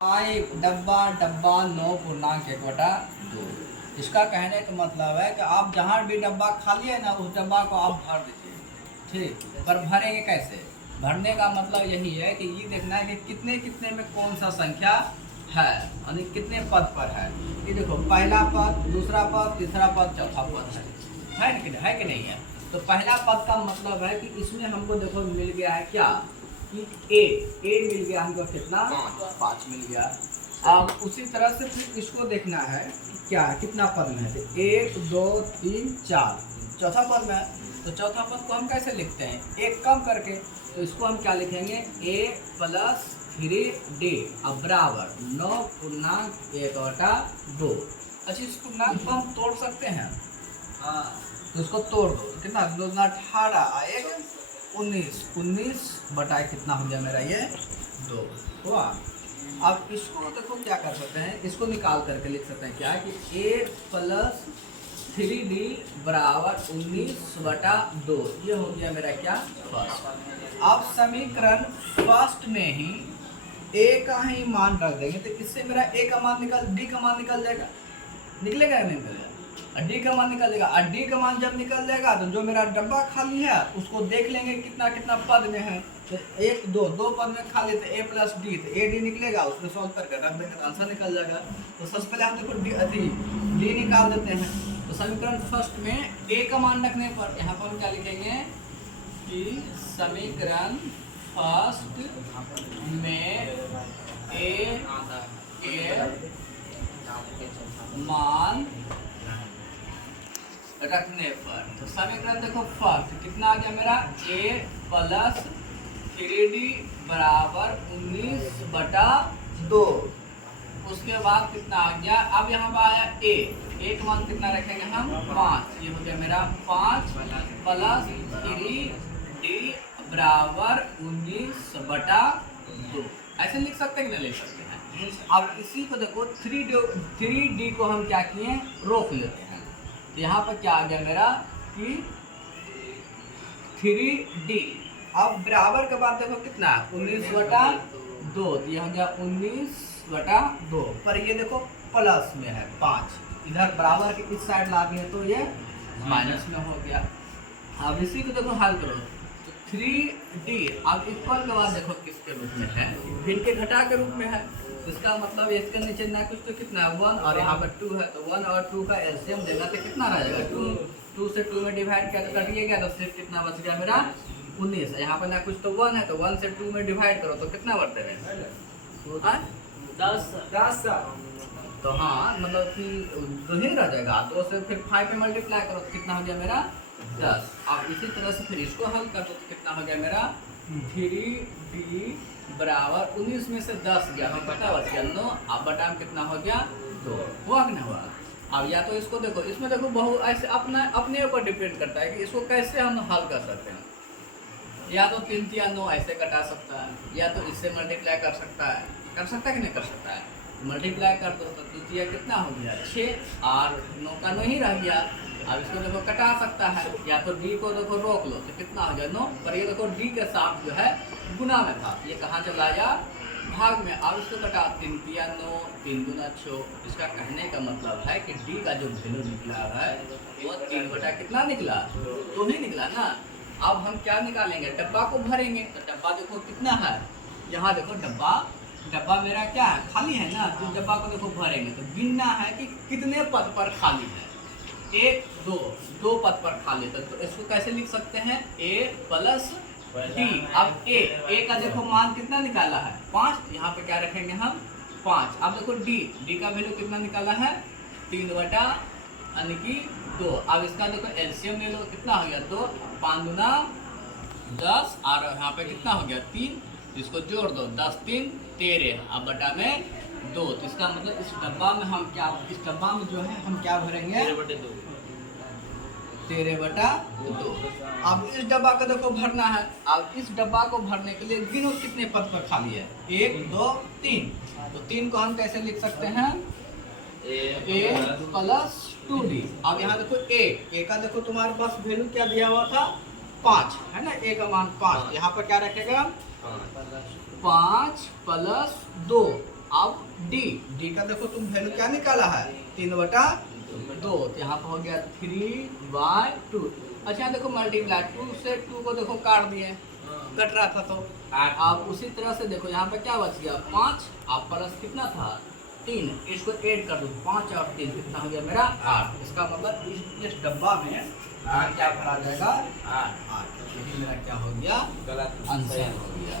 डब्बा डब्बा 9.1/2। इसका कहने का मतलब है कि आप जहाँ भी डब्बा खाली है ना, उस डब्बा को आप भर दीजिए। ठीक, पर भरेंगे कैसे? भरने का मतलब यही है कि ये देखना है कि कितने कितने में कौन सा संख्या है, यानी कितने पद पर है। ये देखो, पहला पद, दूसरा पद, तीसरा पद, चौथा पद है कि नहीं है? तो पहला पद का मतलब है कि इसमें हमको देखो मिल गया है क्या, कि ए मिल गया हमको कितना, 5 मिल गया। अब उसी तरह से फिर इसको देखना है कि क्या है, कितना पद में है। तो 1 2 3 4 चौथा पद में है। तो चौथा पद को हम कैसे लिखते हैं? एक कम करके। तो इसको हम क्या लिखेंगे? a + 3d अब बराबर 9.1/2। अच्छा, इस पूर्णांक को हम तोड़ सकते हैं। हाँ, तो इसको तोड़ दो। तो कितना, 2 × 18 1 19 बटा कितना हो गया मेरा, ये 2 हुआ। अब इसको देखो क्या कर सकते हैं, इसको निकाल करके लिख सकते हैं क्या, कि a + 3d बराबर 19/2। ये हो गया मेरा क्या, फर्स्ट। अब समीकरण फर्स्ट में ही a का ही मान रख देंगे, तो इससे मेरा a का मान d का मान निकल जाएगा। निकलेगा या नहीं निकलेगा? डी का मान निकल जाएगा। डी का मान जब निकल जाएगा तो जो मेरा डब्बा खाली है उसको देख लेंगे कितना कितना पद में है। तो 1 2 पद में खाली, तो a + d, तो a d निकलेगा, उसमें सॉल्व करके रख देंगे तो आंसर निकल जाएगा। तो सबसे पहले हम देखो डी निकाल देते हैं। तो समीकरण फर्स्ट में a का मान रखने पर यहाँ पर हम क्या लिखेंगे कि समीकरण फर्स्ट में a के मान रखने पर, तो समीकरण देखो फर्स्ट कितना आ गया मेरा, a + 3d बराबर 19/2। उसके बाद कितना आ गया, अब यहाँ पर आया a का मान कितना रखेंगे हम, 5। ये हो गया मेरा 5 + 3d बराबर 19/2। ऐसे लिख सकते हैं कि नहीं लिख सकते हैं? अब इसी को देखो 3d को हम क्या किए, रोक लेते हैं। यहाँ पर क्या आ गया मेरा कि 3d। अब बराबर के बाद देखो कितना है, 19/2। तो ये हो गया 19/2, पर ये देखो प्लस में है 5, इधर बराबर के इस साइड ला दिए तो ये माइनस में हो गया। अब इसी को देखो हल करो, तो 3d अब इक्वल के बाद देखो किसके रूप में है, भिन्न के घटा के रूप में है। इसका मतलब इसके नीचे ना कुछ तो कितना है 1, और यहाँ पर 2 है, तो 1 और 2 का एलसीएम देगा तो कितना रहेगा 2 से 2 में डिवाइड किया तो कटिएगा, तो सिर्फ कितना बच गया मेरा 19। यहाँ पर ना कुछ तो 1 है, तो 1 से 2 में डिवाइड करो तो कितना बढ़ते हैं 10। तो हाँ, मतलब कि 2 ही रह जाएगा, 2 से फिर 5 पे मल्टीप्लाई करो तो कितना हो गया मेरा 10। अब इसी तरह से फिर इसको हल कर दो तो कितना हो गया मेरा 3d बराबर 19 में से 10 गया, हम बटा बच गया 9। अब बटा में कितना हो गया 2, हुआ कि नहीं हुआ? अब या तो इसको देखो, इसमें देखो बहु ऐसे अपने ऊपर डिपेंड करता है कि इसको कैसे हम हल कर सकते हैं। या तो 3 या 9 ऐसे कटा सकता है, या तो इससे मल्टीप्लाई कर सकता है कि नहीं कर सकता है? मल्टीप्लाई कर दो तो 2 कितना हो गया 6, और 9 का 9 ही रह गया। अब इसको देखो कटा सकता है, या तो d को देखो रोक लो तो कितना हो गया 9, पर ये देखो d के साथ जो है गुना में था, ये कहाँ चला गया भाग में। अब इसको कटा 3 × 9 3 × 6। इसका कहने का मतलब है कि d का जो वैल्यू निकला है वो 3 बटा कितना निकला, 2 ही निकला ना। अब हम क्या निकालेंगे, डब्बा को भरेंगे। तो डब्बा देखो कितना है, यहाँ देखो डब्बा मेरा क्या है, खाली है ना। तो डब्बा को देखो भरेंगे तो गिनना है कि कितने पद पर खाली है। 1 2 पद पर खाली, तो इसको कैसे लिख सकते हैं, a + d। अब a का देखो मान कितना निकाला है 5, यहाँ पे क्या रखेंगे हम 5। अब देखो d का वैल्यू कितना निकाला है 3/2। अब इसका देखो एलसीएम ले लो, कितना हो गया 2, 5 दूना 10, और यहाँ पे कितना हो गया 3, इसको जोड़ दो 10 3 13, अब बटा में 2। तो इसका मतलब इस डब्बा में हम क्या, इस डब्बा में जो है हम क्या भरेंगे 13/2। अब इस डब्बा को देखो भरना है। अब इस डब्बा को भरने के लिए गिनो कितने पद पर खाली है, 1 2 3। तो 3 को हम कैसे लिख सकते हैं, a + 2d। अब यहाँ देखो a का देखो तुम्हारे पास वैल्यू क्या दिया हुआ था 5 है ना, a का मान 5। यहाँ पर क्या रखेगा 5 + 2 अब डी का देखो तुम वैल्यू क्या निकाला है 3/2, तो यहाँ पर हो गया 3/2। अच्छा यहाँ देखो मल्टीप्लाई 2 से 2 को देखो काट दिए, कट रहा था तो आप उसी तरह से देखो यहाँ पे क्या बच गया 5, आप प्लस कितना था 3, इसको ऐड कर दो 5 और 3 कितना हो गया मेरा 8। इसका मतलब इस डब्बा में क्या भरा जाएगा 8। यही मेरा क्या हो गया आंसर हो गया।